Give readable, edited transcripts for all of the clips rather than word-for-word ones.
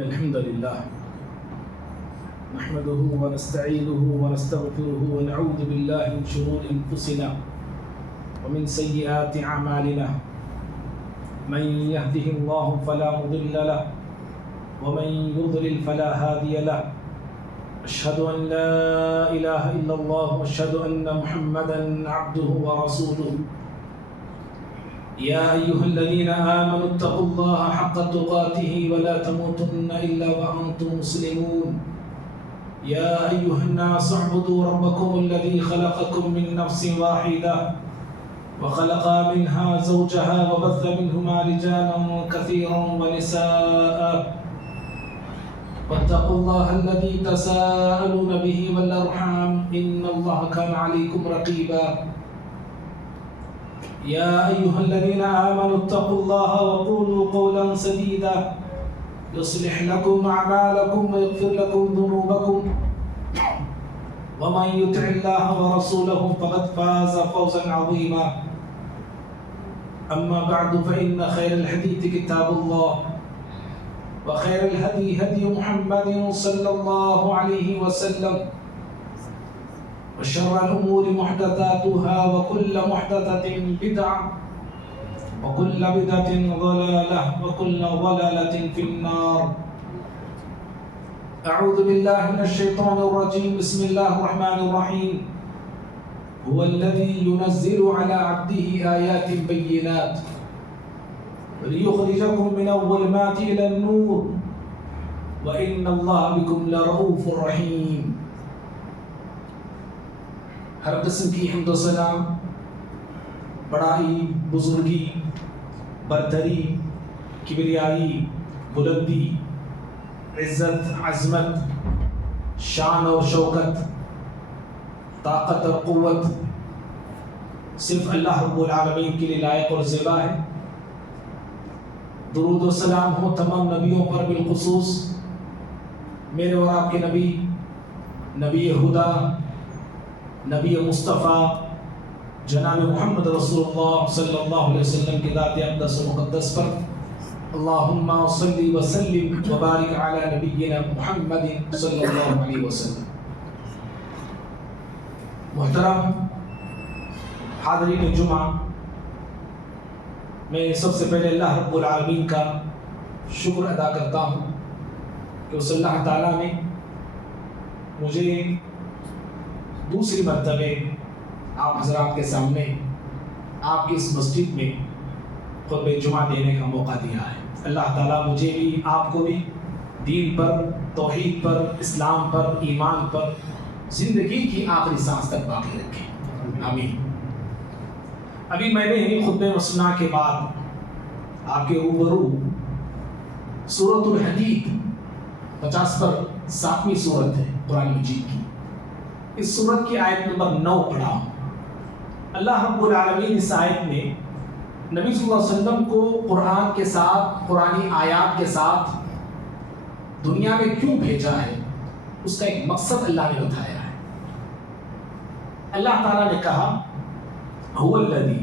إن الحمد لله نحمده ونستعينه ونستغفره ونعوذ بالله من شرور أنفسنا ومن سيئات أعمالنا من يهده الله فلا مضل له ومن يضلل فلا هادي له أشهد أن لا إله إلا الله وأشهد أن محمدا عبده ورسوله يا أيها الذين آمنوا اتقوا الله حق تقاته ولا تموتن إلا وأنتم مسلمون يا أيها الناس اعبدوا ربكم الذي خلقكم من نفس واحدة وخلق منها زوجها وبث منهما رجالا كثيرا ونساء واتقوا الله الذي تساءلون به والأرحام إن الله كان عليكم رقيبا يا أيها الذين آمنوا اتقوا الله وقولوا قولا سديدا يصلح لكم أعمالكم ويغفر لكم ذنوبكم ومن يطع الله ورسوله فقد فاز فوزا عظيما أما بعد فإن خير الحديث كتاب الله وخير الهدي هدي محمد صلى الله عليه وسلم وشر الأمور محدثاتها وكل محدثة بدعة وكل بدعة ضلالة وكل ضلالة في النار. أعوذ بالله من الشيطان الرجيم. بسم الله الرحمن الرحيم. هو الذي ينزل على عبده آيات بينات وليخرجكم من الظلمات إلى النور وإن الله بكم لرؤوف رحيم. ہر قسم کی حمد و ثنا، بڑائی، بزرگی، برتری، کبریائی، بلندی، عزت، عظمت، شان اور شوکت، طاقت اور قوت صرف اللہ رب العالمین کے لیے لائق اور زیبا ہے. درود و سلام ہو تمام نبیوں پر، بالخصوص میرے اور آپ کے نبی، نبی خدا، نبی مصطفیٰ جناب محمد رسول اللہ صلی اللہ علیہ وسلم کی ذات اقدس و مقدس پر. اللہم صلی وسلم وبارک علی نبینا محمد صلی اللہ علیہ وسلم. محترم حاضرین جمعہ، میں سب سے پہلے اللہ رب العالمین کا شکر ادا کرتا ہوں کہ اس اللہ تعالیٰ نے مجھے دوسری مرتبہ آپ حضرات کے سامنے آپ کی اس مسجد میں خطبہ جمعہ دینے کا موقع دیا ہے. اللہ تعالیٰ مجھے بھی، آپ کو بھی دین پر، توحید پر، اسلام پر، ایمان پر زندگی کی آخری سانس تک باقی رکھے. آمین. ابھی میں نے خطبہ مسنہ کے بعد آپ کے روبرو سورۃ الحدید 50 پر 7ویں سورت ہے قرآن مجید کی، اس سورت کی آیت نمبر 9 پڑھا. اللہ رب العالمین اس آیت میں نبی صلی اللہ علیہ وسلم کو قرآن کے ساتھ، قرآنی آیات کے ساتھ دنیا میں کیوں بھیجا ہے، اس کا ایک مقصد اللہ نے بتایا ہے. اللہ تعالیٰ نے کہا هو الذی،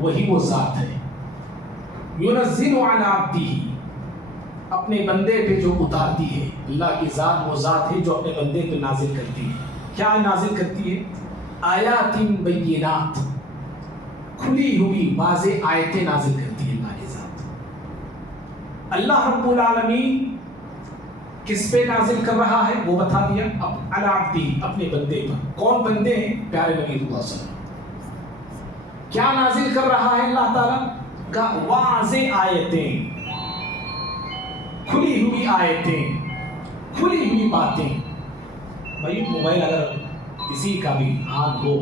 وہی وہ ذات ہے، ينزل علی عبدہ، اپنے بندے پہ جو اتارتی ہے. اللہ کی ذات وہ ذات ہے جو اپنے بندے پہ نازل کرتی ہے. کیا نازل کرتی ہے؟ آیات بینات، کھلی ہوئی واضح آیتیں نازل کرتی ہے اللہ کی ذات. اللہ رب العالمین کس پہ نازل کر رہا ہے وہ بتا دیا، علی عبدہ، اپنے بندے پر. کون بندے ہیں؟ پیارے نبی صلی اللہ علیہ وسلم. کیا نازل کر رہا ہے اللہ تعالیٰ کا؟ واضح آیتیں، کھلی ہوئی آیتیں، کھلی ہوئی باتیں. بھائی موبائل اگر کسی کا بھی ہاتھ ہو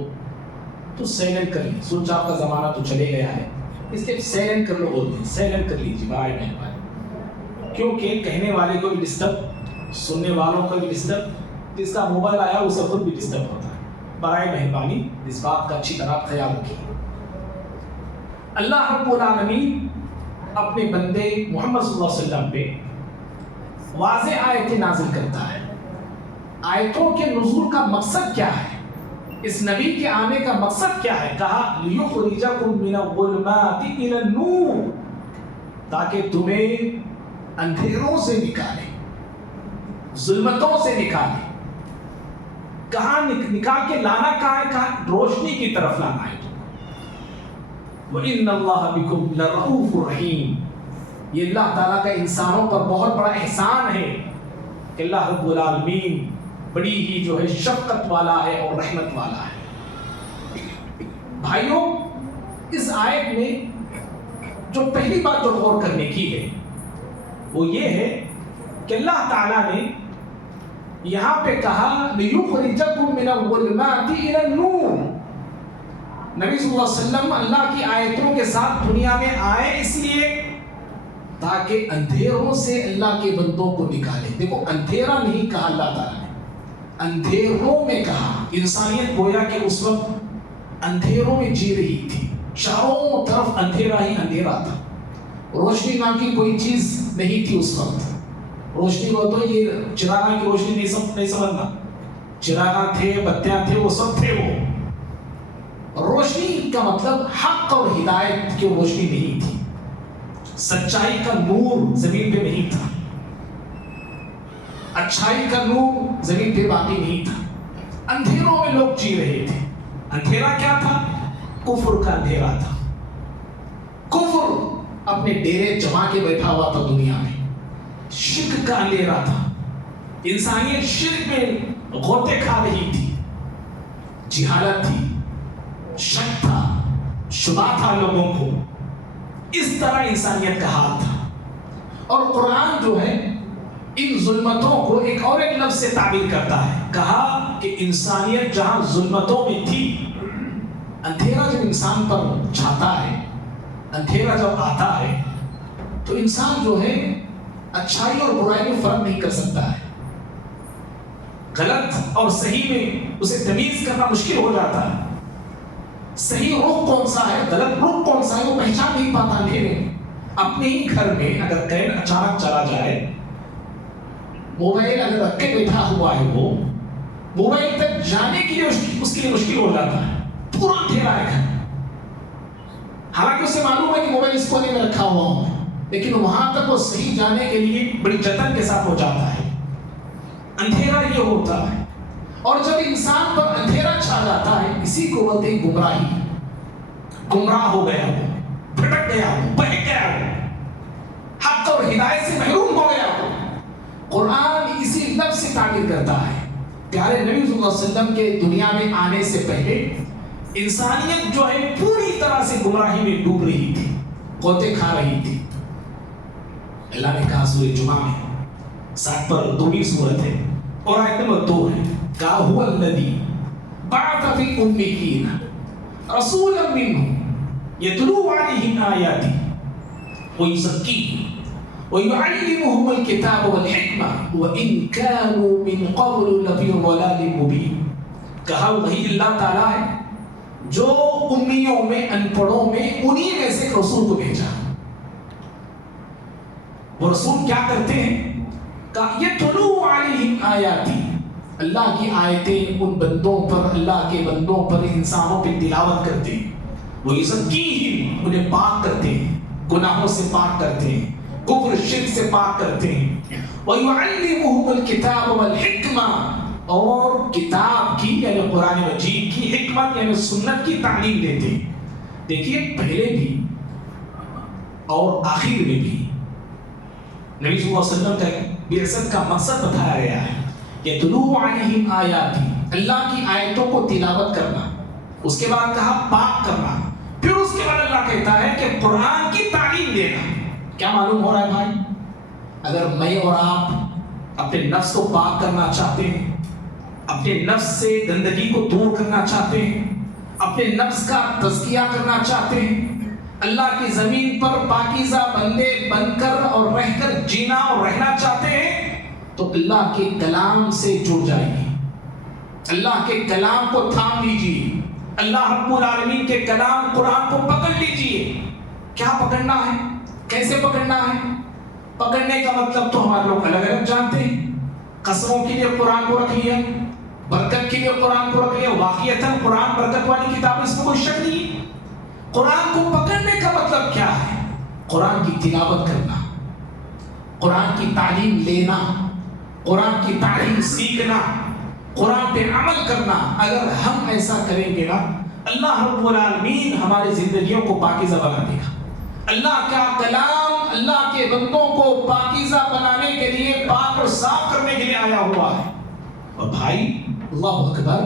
تو سائلنٹ کر لیں. سوئچ آف کا زمانہ تو چلے گیا ہے، اس لیے سائلنٹ کر لو بولتے ہیں. سائلنٹ کر لیجیے برائے مہربانی، کیونکہ کہنے والے کو بھی ڈسٹرب، سننے والوں کو بھی ڈسٹرب، جس کا موبائل آیا اسے خود بھی ڈسٹرب ہوتا ہے. برائے مہربانی اس بات کا اچھی طرح خیال رکھیے. اللہ رب العالمین اپنے بندے محمد صلی اللہ علیہ وسلم پہ واضح آیتیں نازل کرتا ہے. آیتوں کے نزول کا مقصد کیا ہے؟ اس نبی کے آنے کا مقصد کیا ہے؟ کہا لِيُخْرِجَكُم مِّنَ الظُّلُمَاتِ إِلَى النُّورِ، تاکہ تمہیں اندھیروں سے نکالے، ظلمتوں سے نکالے. کہاں نکال کے لانا کہاں ہے؟ کہاں؟ روشنی کی طرف لانا ہے. وَإِنَّ اللَّهَ بِكُمْ لَرَءُوفٌ رَحِيمٌ. یہ اللہ تعالیٰ کا انسانوں پر بہت بڑا احسان ہے کہ اللہ رب العالمین بڑی ہی جو ہے شفقت والا ہے اور رحمت والا ہے. بھائیوں، اس آیت میں جو پہلی بات جو غور کرنے کی ہے وہ یہ ہے کہ اللہ تعالیٰ نے یہاں پہ کہا لِيُخْرِجَكُم مِّنَ الظُّلُمَاتِ إِلَى النُّورِ. نبی صلی اللہ علیہ وسلم اللہ کی آیتوں کے ساتھ دنیا میں آئے اس لیے تاکہ اندھیروں سے اللہ کے بندوں کو نکالے. دیکھو، اندھیرا نہیں کہا اللہ تعالیٰ نے، اندھیروں میں کہا. انسانیت گویا کہ اس وقت اندھیروں میں جی رہی تھی، چاروں طرف اندھیرا ہی اندھیرا تھا. روشنی نام کی کوئی چیز نہیں تھی اس وقت. روشنی کو تو یہ چراغاں کی روشنی نہیں سمجھنا. چراغاں تھے، بتیاں تھے، وہ سب تھے. وہ روشنی کا مطلب حق اور ہدایت کی روشنی نہیں تھی. سچائی کا نور زمین پہ نہیں تھا، اچھائی کا نور زمین پہ باقی نہیں تھا. اندھیروں میں لوگ جی رہے تھے. اندھیرا کیا تھا؟ کفر کا اندھیرا تھا. کفر اپنے ڈیرے جما کے بیٹھا ہوا تھا دنیا میں. شرک کا اندھیرا تھا. انسانیت شرک میں غوطے کھا رہی تھی. جہالت تھی، شک تھا، شبہ تھا لوگوں کو. اس طرح انسانیت کا حال تھا. اور قرآن جو ہے ان ظلمتوں کو ایک اور ایک لفظ سے تعبیر کرتا ہے. کہا کہ انسانیت جہاں ظلمتوں میں تھی، اندھیرا جب انسان پر چھاتا ہے، اندھیرا جب آتا ہے تو انسان جو ہے اچھائی اور برائی میں فرق نہیں کر سکتا ہے. غلط اور صحیح میں اسے تمیز کرنا مشکل ہو جاتا ہے. صحیح رخ کون سا ہے، غلط رخ کون سا ہے، وہ پہچان نہیں پاتا اندھیرے میں. اپنے ہی گھر میں اگر کہیں اچانک چلا جائے، موبائل اگر رکھ کے بیٹھا ہوا ہے، وہ موبائل تک جانے کے لیے اس کے لیے مشکل ہو جاتا ہے. پورا اندھیرا ہے گھر. حالانکہ اسے معلوم ہے کہ موبائل اس کونے میں رکھا ہوا ہوں، لیکن وہاں تک وہ صحیح جانے کے لیے بڑی جتن کے ساتھ ہو جاتا ہے. اندھیرا یہ ہوتا ہے. اور جب انسان پر اندھیرا چھا جاتا ہے، اسی کو بولتے ہیں گمراہی. گمراہ ہو گیا، وہ بھٹک گیا، وہ بہک گیا، وہ حق اور ہدایت سے محروم ہو گیا. قرآن اسی لفظ سے تعبیر کرتا ہے. پیارے نبی صلی اللہ علیہ وسلم کے دنیا میں آنے سے پہلے انسانیت جو ہے پوری طرح سے گمراہی میں ڈوب رہی تھی، غوطے کھا رہی تھی. اللہ نے کہا سورہ جمعہ میں 7 پر 2ویں سورت ہے اور آیت نمبر 2 ہے. کہا هو الذی بعث فی الامیین رسولا منهم یتلو علیہم آیاتہ ویزکیہم ویعلمہم الکتاب والحکمہ وإن کانوا من قبل لفی ضلال مبین. کہا وہی اللہ تعالیٰ ہے جو امیوں میں، ان پڑھوں میں، انہی میں سے ایک رسول کو بھیجا. وہ رسول کیا کرتے ہیں؟ کہا یتلو علیہم آیاتی، اللہ کی آیتیں ان بندوں پر، اللہ کے بندوں پر، انسانوں پہ تلاوت کرتے ہیں. وہ یزکیہم، انہیں پاک کرتے ہیں، گناہوں سے پاک کرتے ہیں، کفر شرک سے پاک کرتے ہیں. وَيُعَلِّمُهُمُ الْكِتَابَ وَالْحِکْمَةَ، اور کتاب کی یعنی قرآن مجید کی، حکمت یعنی سنت کی تعلیم دیتے ہیں. دیکھیے پہلے بھی اور آخر میں بھی نبی صلی اللہ علیہ وسلم کا بعثت کا مقصد بتایا گیا ہے. یتلو علیہم آیاتی، اللہ کی آیتوں کو تلاوت کرنا. اس کے بعد کہا پاک کرنا. پھر اس کے بعد اللہ کہتا ہے کہ قرآن کی تعلیم دینا. کیا معلوم ہو رہا ہے بھائی؟ اگر میں اور آپ اپنے نفس کو پاک کرنا چاہتے ہیں، اپنے نفس سے گندگی کو دور کرنا چاہتے ہیں، اپنے نفس کا تزکیہ کرنا چاہتے ہیں، اللہ کی زمین پر پاکیزہ بندے بن کر اور رہ کر جینا اور رہنا چاہتے ہیں، تو اللہ کے کلام سے جڑ جائیے. اللہ کے کلام کو تھام لیجیے. اللہ رب العالمین کے کلام قرآن کو پکڑ لیجیے. کیا پکڑنا ہے؟ کیسے پکڑنا ہے؟ پکڑنے کا مطلب تو ہمارے لوگ الگ الگ جانتے ہیں. قسموں کے لیے قرآن کو رکھ لیا، برکت کے لیے قرآن کو رکھ لیا. واقعتاً قرآن برکت والی کتاب، اس میں کوئی شک نہیں. قرآن کو پکڑنے کا مطلب کیا ہے؟ قرآن کی تلاوت کرنا، قرآن کی تعلیم لینا، قرآن کی تعلیم سیکھنا، قرآن پہ عمل کرنا، اگر ہم ایسا کریں گے نا، اللہ رب العالمین ہماری زندگیوں کو پاکیزہ بنا دے گا۔ اللہ کا کلام اللہ کے بندوں کو پاکیزہ بنانے کے لیے، پاک اور صاف کرنے کے لیے آیا ہوا ہے۔ اور بھائی اللہ اکبر،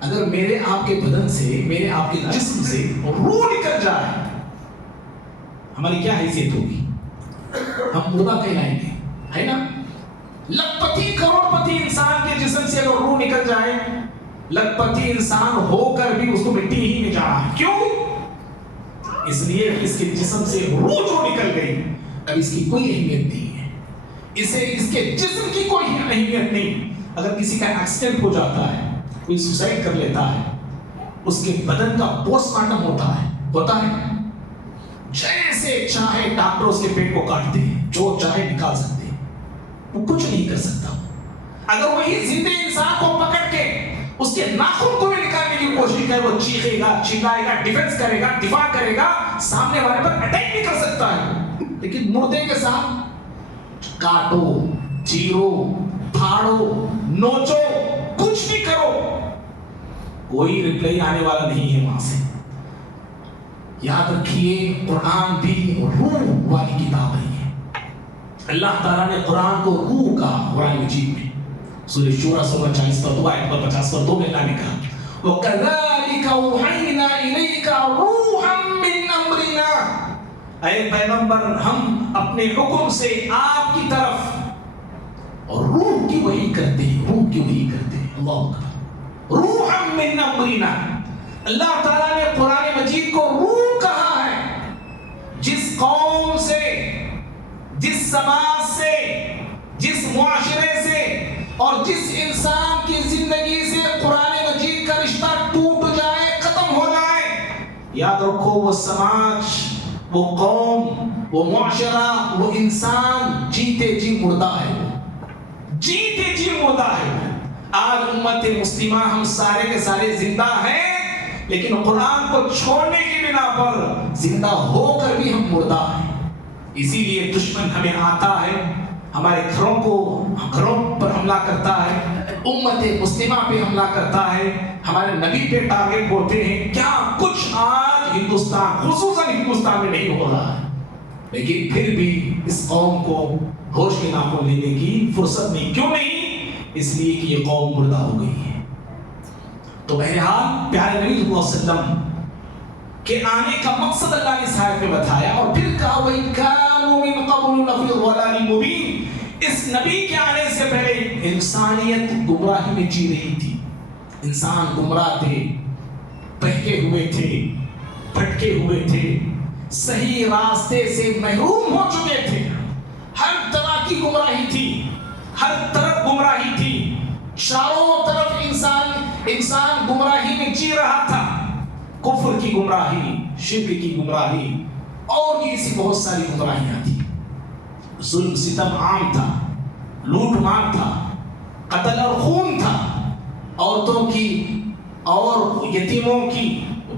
اگر میرے آپ کے بدن سے، میرے آپ کے جسم سے روح نکل جائے، ہماری کیا حیثیت ہوگی؟ ہم مردہ کہلائیں گے، ہے نا؟ لکھپتی کروڑپتی انسان کے جسم سے اگر روح نکل جائے، لکھپتی انسان ہو کر بھی اس کو مٹی ہی میں جانا ہے۔ کیوں؟ اس لیے کہ اس کے جسم سے روح جو نکل گئی، اب اس کی کوئی اہمیت نہیں ہے، اسے اس کے جسم کی کوئی اہمیت نہیں۔ اگر کسی کا ایکسیڈنٹ ہو جاتا ہے، کوئی سوسائڈ کر لیتا ہے، اس کے بدن کا پوسٹ مارٹم ہوتا ہے، جیسے چاہے ڈاکٹر اس کے پیٹ کو کاٹتے ہیں، جو چاہے نکال سکتے ہیں، وہ کچھ نہیں کر سکتا۔ اگر وہی زندہ انسان کو پکڑ کے اس کے ناخن کو بھی نکالنے کی کوشش کرے، وہ چیخے گا، چلائے گا، ڈیفنس کرے گا، دفاع کرے گا، سامنے والے پر اٹیک بھی کر سکتا ہے۔ لیکن مردے کے ساتھ کاٹو، چیرو، پھاڑو، نوچو، کچھ بھی کرو، کوئی ریپلائی آنے والا نہیں ہے وہاں سے۔ یاد رکھیے قرآن بھی روح والی کتاب ہے۔ اللہ تعالیٰ نے قرآن کو روح کہا قرآن مجید میں، سورہ شورى سورہ 40 پر 2 آیت پر 50 پر 2 میں اللہ نے کہا وَكَذَلِكَ أَوْحَيْنَا إِلَيْكَ رُوحًا مِّنْ أَمْرِنَا، اے پیغمبر ہم اپنے حکم سے آپ کی طرف اور روح کی وحی کرتے ہیں، روح کی وحی کرتے ہیں۔ اللہ اکبر، روحًا مِّنْ أَمْرِنَا۔ اللہ تعالیٰ نے قرآن مجید کو روح کہا ہے۔ جس قوم سے، جس سماج سے، جس معاشرے سے اور جس انسان کی زندگی سے قرآن مجید کا رشتہ ٹوٹ جائے، ختم ہو جائے، یاد رکھو وہ سماج، وہ قوم، وہ معاشرہ، وہ انسان جیتے جی مردہ ہے، جیتے جی مردہ ہے۔ آج امت مسلمہ ہم سارے کے سارے زندہ ہیں، لیکن قرآن کو چھوڑنے کی بنا پر زندہ ہو کر بھی ہم مردہ ہیں۔ اسی لیے دشمن ہمیں آتا ہے، ہمارے گھروں پر حملہ کرتا ہے، امت مسلمہ پہ حملہ کرتا ہے، ہمارے نبی پہ ٹارگٹ ہوتے ہیں۔ کیا کچھ آج ہندوستان، خصوصاً ہندوستان میں نہیں ہو رہا ہے، لیکن پھر بھی اس قوم کو ہوش کے ناخن لینے کی فرصت نہیں۔ کیوں نہیں؟ اس لیے کہ یہ قوم مردہ ہو گئی ہے۔ تو بہرحال پیارے نبی صلی اللہ علیہ وسلم کے آنے کا مقصد اللہ نے اس آیت میں بتایا، اور پھر کہا وَإِن كَانُوا مِن قَبْلُ لَفِي ضَلَالٍ مُبِينٍ۔ اس نبی کے آنے سے پہلے انسانیت گمراہی میں جی رہی تھی، انسان گمراہ تھے، بہکے ہوئے تھے، بھٹکے ہوئے تھے، صحیح راستے سے محروم ہو چکے تھے، ہر طرح کی گمراہی تھی، ہر طرف گمراہی تھی، چاروں طرف انسان گمراہی میں جی رہا تھا۔ کفر کی گمراہی، شرک کی گمراہی، اور بھی ایسی بہت ساری گمراہیاں تھی۔ ظلم ستم عام تھا، لوٹ مار تھا، قتل اور خون تھا، عورتوں کی اور یتیموں کی،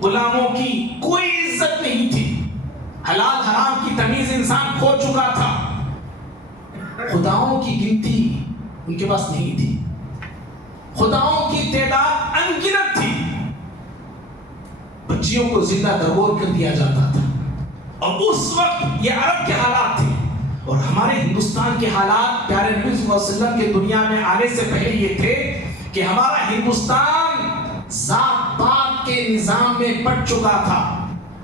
غلاموں کی کوئی عزت نہیں تھی، حلال حرام کی تمیز انسان کھو چکا تھا، خداؤں کی گنتی ان کے پاس نہیں تھی، خداؤں کی تعداد انگنت تھی، بچیوں کو زندہ درگور کر دیا جاتا تھا۔ اور اس وقت یہ عرب کے حالات تھے، اور ہمارے ہندوستان کے حالات پیارے نبی صلی اللہ علیہ وسلم کے دنیا میں آنے سے پہلے یہ تھے کہ ہمارا ہندوستان ذات پات کے نظام میں پٹ چکا تھا۔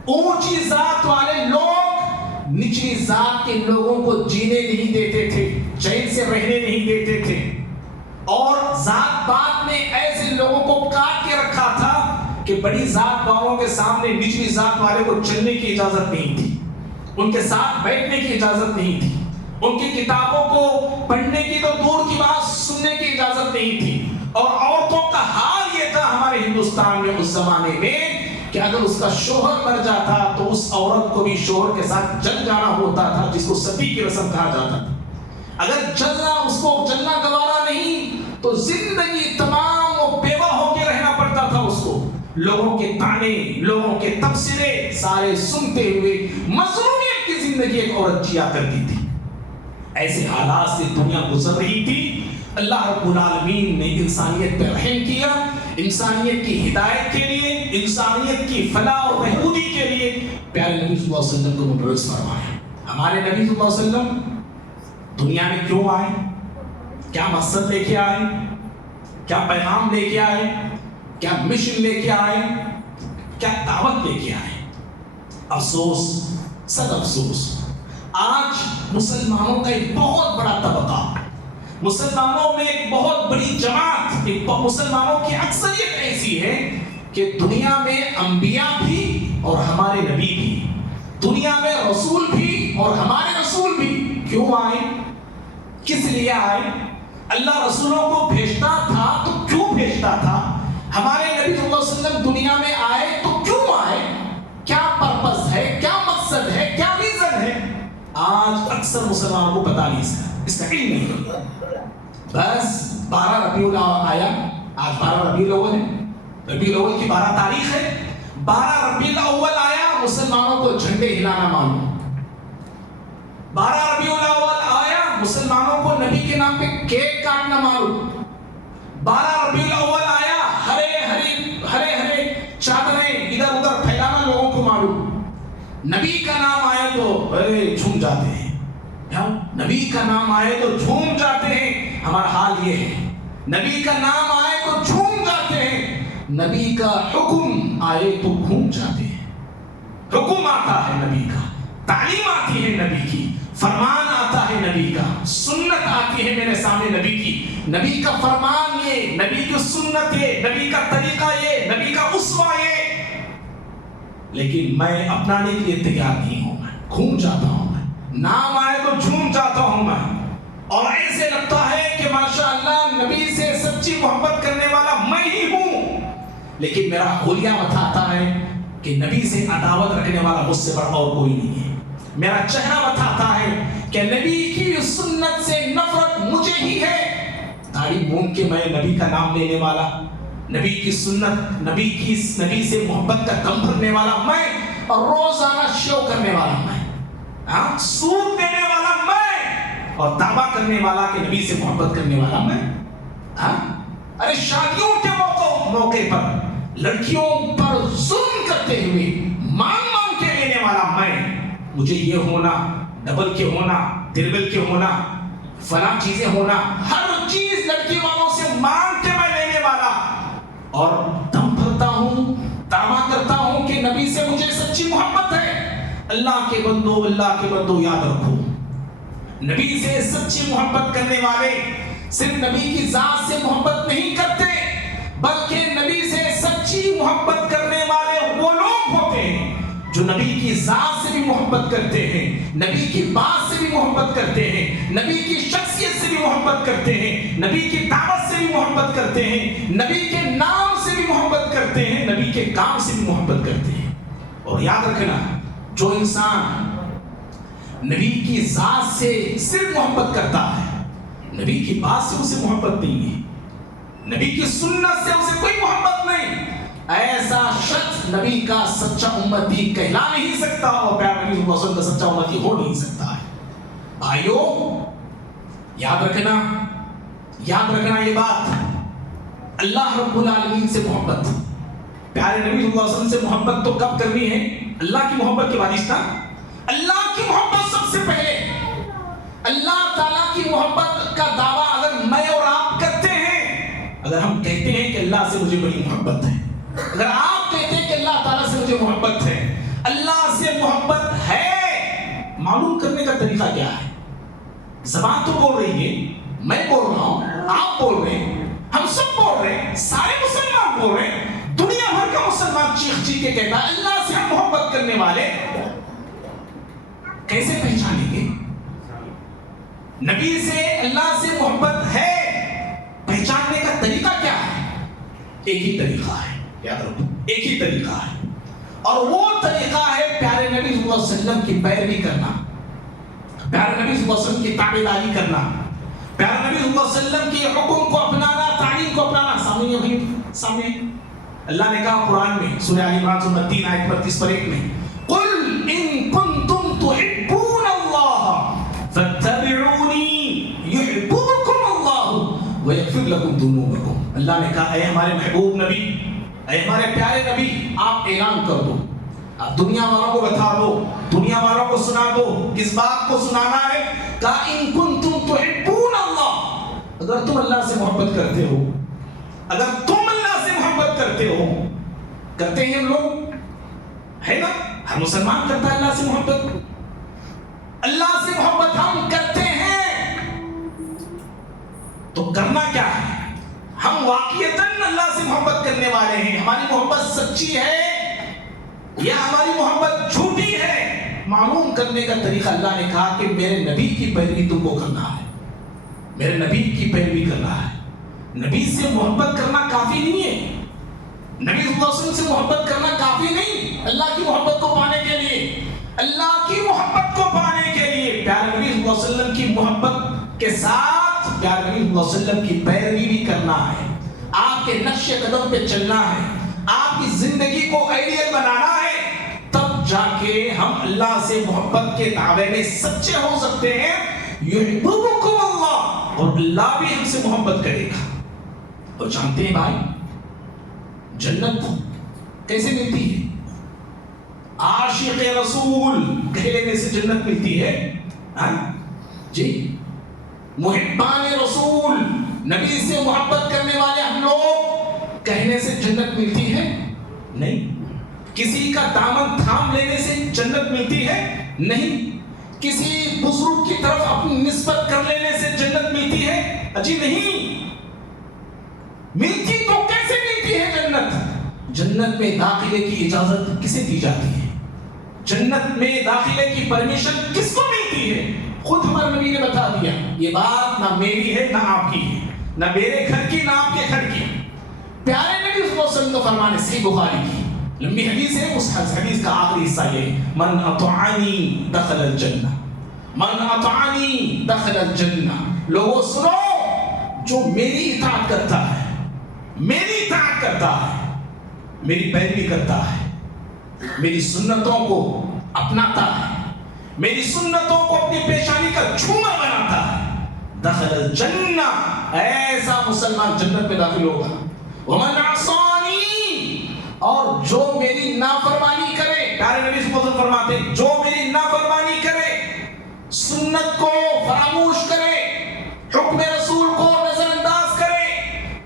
اونچی ذات والے لوگ نچلی ذات کے لوگوں کو جینے نہیں دیتے تھے، چین سے رہنے نہیں دیتے تھے، اور ذات پات نے ایسے لوگوں کو کاٹ کے رکھا تھا کہ بڑی ذات والوں کے سامنے نچلی ذات والے کو چلنے کی اجازت نہیں تھی، ان کے ساتھ بیٹھنے کی اجازت نہیں تھی، ان کی کتابوں کو پڑھنے کی تو دور کی بات سننے کی اجازت نہیں تھی۔ اور عورتوں کا حال یہ تھا ہمارے ہندوستان میں اس زمانے میں کہ اگر اس کا شوہر مر جاتا تو اس عورت کو بھی شوہر کے ساتھ جل جانا ہوتا تھا، جس کو ستی کی رسم کہا جاتا تھا۔ اگر جلنا، اس کو جلنا گوارا نہیں تو زندگی تمام وہ بیوہ ہو کے رہنا پڑتا تھا اس کو۔ لوگوں کے تانے، لوگوں کے تبصرے سارے سنتے ہوئے مظلومیت کی زندگی ایک عورت جیا کرتی تھی۔ ایسے حالات سے دنیا گزر رہی تھی، اللہ رب العالمین نے انسانیت پر رحم کیا، انسانیت کی ہدایت کے لیے، انسانیت کی فلاح اور بہبودی کے لیے پیارے نبی صلی اللہ علیہ وسلم کو مبعوث فرمایا۔ ہمارے نبی صلی اللہ علیہ وسلم دنیا میں کیوں آئے؟ کیا مقصد لے کے آئے؟ کیا پیغام لے کے آئے؟ کیا مشن لے کے آئے؟ کیا دعوت لے کے آئے؟ افسوس، سد افسوس، آج مسلمانوں کا ایک بہت بڑا طبقہ، مسلمانوں میں ایک بہت بڑی جماعت، مسلمانوں کی اکثریت ایسی ہے کہ دنیا میں انبیاء بھی اور ہمارے نبی بھی، دنیا میں رسول بھی اور ہمارے رسول بھی کیوں آئے؟ کس لیے آئے؟ اللہ رسولوں کو بھیجتا تھا تو کیوں بھیجتا تھا؟ ہمارے نبی صلی اللہ علیہ وسلم دنیا میں آئے تو کیوں آئے؟ کیا پرپس ہے؟ کیا مقصد ہے؟ کیا ریزن ہے؟ آج اکثر مسلمانوں کو پتا نہیں اس کا علم نہیں۔ بس 12 ربیع الاول آیا، آج 12 ربیع الاول ہے، ربیع الاول کی 12 تاریخ ہے، 12 ربیع الاول آیا، مسلمانوں کو جھنڈے ہلانا معلوم، 12 ربیع الاول آیا، مسلمانوں کو نبی کے نام پہ کیک کاٹنا معلوم، 12 ربیع الاول آیا، ہرے چادریں ادھر ادھر پھیلانا لوگوں کو معلوم، نبی کا نام آئے تو جھوم جاتے ہیں، نبی کا نام آئے تو جھوم جاتے ہیں۔ ہمارا حال یہ ہے، نبی کا نام آئے تو جھوم جاتے ہیں، نبی کا حکم آئے تو گھوم جاتے ہیں۔ حکم آتا ہے نبی کا، تعلیم آتی ہے نبی کی، فرمان آتا ہے نبی کا، سنت آتی ہے میرے سامنے نبی کی، نبی کا فرمان یہ، نبی کی سنت یہ، نبی کا طریقہ یہ، نبی کا اسوہ یہ، لیکن میں اپنانے کے لیے تیار نہیں ہوں، میں گھوم جاتا ہوں، میں نام آئے تو جھوم جاتا ہوں میں، اور ایسے لگتا ہے کہ ماشاءاللہ نبی سے سچی محبت کرنے والا میں ہی ہوں، لیکن میرا حلیہ بتاتا ہے کہ نبی سے عداوت رکھنے والا مجھ سے بڑا اور کوئی نہیں ہے، میرا چہرہ بتاتا ہے کہ نبی کی سنت سے نفرت مجھے ہی ہے، داڑھی مونڈ کے میں نبی کا نام لینے والا، نبی کی سنت، نبی سے محبت کا دم بھرنے والا میں، اور روزانہ شو کرنے والا میں، سود دینے والا میں، اور دعویٰ کرنے والا کہ نبی سے محبت کرنے والا میں، ارے شادیوں کے موقع پر لڑکیوں پر ظلم کرتے ہوئے مانگ کے لینے والا میں، مجھے یہ ہونا، ڈبل کے ہونا، تربل کے ہونا، فلاں چیزیں ہونا، ہر چیز لڑکی والوں سے مانگ کے میں لینے والا، اور دم بھرتا ہوں، دعویٰ کرتا ہوں کہ نبی سے مجھے سچی محبت ہے۔ اللہ کے بندو یاد رکھو، نبی سے سچی محبت کرنے والے صرف نبی کی ذات سے محبت نہیں کرتے، بلکہ نبی سے سچی محبت کرنے والے وہ لوگ ہوتے ہیں جو نبی کی ذات سے بھی محبت کرتے ہیں، نبی کی بات سے بھی محبت کرتے ہیں، نبی کی شخصیت سے بھی محبت کرتے ہیں، نبی کی دعوت سے بھی محبت کرتے ہیں، نبی کے نام سے بھی محبت کرتے ہیں، نبی کے کام سے بھی محبت کرتے ہیں۔ اور یاد رکھنا، جو انسان نبی کی ذات سے صرف محبت کرتا ہے، نبی کی بات سے اسے محبت نہیں ہے، نبی کی سنت سے اسے کوئی محبت نہیں، ایسا شخص نبی کا سچا امتی کہلا نہیں سکتا، اور پیارے نبی صلی اللہ علیہ وسلم کا سچا امتی ہو نہیں سکتا ہے۔ بھائیو، یاد رکھنا یہ بات، اللہ رب العالمین سے محبت، پیارے نبی صلی اللہ علیہ وسلم سے محبت تو کب کرنی ہے؟ اللہ کی محبت کے وارث، اللہ کی محبت سب سے پہلے، اللہ تعالیٰ کی محبت کا دعویٰ اگر میں اور آپ کرتے ہیں، اگر ہم کہتے ہیں کہ اللہ سے مجھے بڑی محبت ہے، اگر آپ کہتے ہیں کہ اللہ تعالیٰ سے مجھے محبت ہے، اللہ سے محبت ہے، معلوم کرنے کا طریقہ کیا ہے؟ زبان تو بول رہی ہے، میں بول رہا ہوں، آپ بول رہے ہیں، ہم سب بول رہے ہیں، سارے مسلمان بول رہے ہیں، دنیا بھر کا مسلمان چیخ چیخ کے کہتا ہے اللہ سے ہم محبت کرنے والے، کیسے پہچانیں گے؟ نبی سے، اللہ سے محبت ہے، پہچاننے کا طریقہ کیا ہے؟ ایک ہی طریقہ ہے، یاد رکھو، ایک ہی طریقہ ہے، اور وہ طریقہ ہے پیارے نبی صلی اللہ علیہ وسلم کی پیروی کرنا، پیارے نبی صلی اللہ علیہ وسلم کی تابعداری کرنا، پیارے نبی صلی اللہ علیہ وسلم کی حکم کو اپنانا، تعلیم کو اپنانا۔ سامنے اللہ نے کہا قرآن میں سورہ آل عمران سورہ 3 آیت 32 پر 1 میں، قُلْ إِن كُنْتُمْ تُحِبُّونَ اللَّهَ فَاتَّبِعُونِ وَيَغْفِرْ لَكُمْ ذُنُوبَكُمْ. اللہ نے کہا اے ہمارے محبوب نبی، اے ہمارے پیارے نبی، آپ اعلان کر دو، آپ دنیا والوں کو بتا دو، دنیا والوں کو سنا دو. کس بات کو سنانا ہے؟ کہا إِن كُنتُمْ تُحِبُّونَ اللَّهَ، اگر تم اللہ سے محبت کرتے ہو، اگر تم اللہ سے محبت کرتے ہو. کرتے ہیں لوگ، ہے نا؟ ہر مسلمان کرتا ہے اللہ سے محبت. اللہ سے محبت ہم کرتے ہیں تو کرنا کیا ہے؟ ہم واقعتاً اللہ سے محبت کرنے والے ہیں. ہماری محبت سچی ہے یا ہماری محبت جھوٹی ہے؟ معلوم کرنے کا طریقہ اللہ نے کہا کہ میرے نبی کی پیروی تم کو کرنا ہے، میرے نبی کی پیروی کرنا ہے. نبی سے محبت کرنا کافی نہیں ہے، نبی صلی اللہ علیہ وسلم سے محبت کرنا کافی نہیں. اللہ کی محبت کو پانے کے لیے، اللہ کی محبت کو پانے کے لیے پیارے نبی صلی اللہ علیہ وسلم کی محبت کے ساتھ پیارے نبی صلی اللہ علیہ وسلم کی پیروی بھی کرنا ہے. آپ کے نقش قدم پہ چلنا ہے، آپ کی زندگی کو آئیڈیل بنانا ہے. تب جا کے ہم اللہ سے محبت کے دعوے میں سچے ہو سکتے ہیں. یحببکم اللہ، اور اللہ بھی ہم سے محبت کرے گا. اور جانتے ہیں بھائی، جنت کیسے ملتی ہے؟ عاشق رسول کہہ لینے سے جنت ملتی ہے؟ ہاں جی، محبان رسول، نبی سے محبت کرنے والے ہم لوگ کہنے سے جنت ملتی ہے؟ نہیں. کسی کا دامن تھام لینے سے جنت ملتی ہے؟ نہیں. کسی بزرگ کی طرف اپنی نسبت کر لینے سے جنت ملتی ہے؟ اجی نہیں. ملتی تو کیسے ملتی ہے جنت؟ جنت میں داخلے کی اجازت کسے دی جاتی ہے؟ جنت میں داخلے کی پرمیشن کس کو ملتی ہے؟ خود ہمارے نبی نے بتا دیا. یہ بات نہ میری ہے نہ آپ کی ہے، نہ میرے گھر کی نہ آپ کے گھر کی. پیارے نبی صلی اللہ علیہ وسلم کا فرمان ہے، صحیح بخاری کی لمبی حدیث ہے. اس حدیث کا آخری حصہ یہ، من اطاعنی دخل الجنہ، من اطاعنی دخل الجنہ. لوگوں سنو، جو میری اطاعت کرتا ہے، میری اطاعت کرتا ہے، میری پیروی کرتا ہے، میری سنتوں کو اپناتا ہے، میری سنتوں کو اپنی پیشانی کا جھومر بناتا ہے، دخل الجنہ، ایسا مسلمان جنت میں داخل ہوگا. ومن عصانی، اور جو میری نافرمانی کرے، پیارے نبی صلی اللہ علیہ وسلم فرماتے ہیں جو میری نافرمانی کرے، سنت کو فراموش کرے، حکم رسول کو نظر انداز کرے،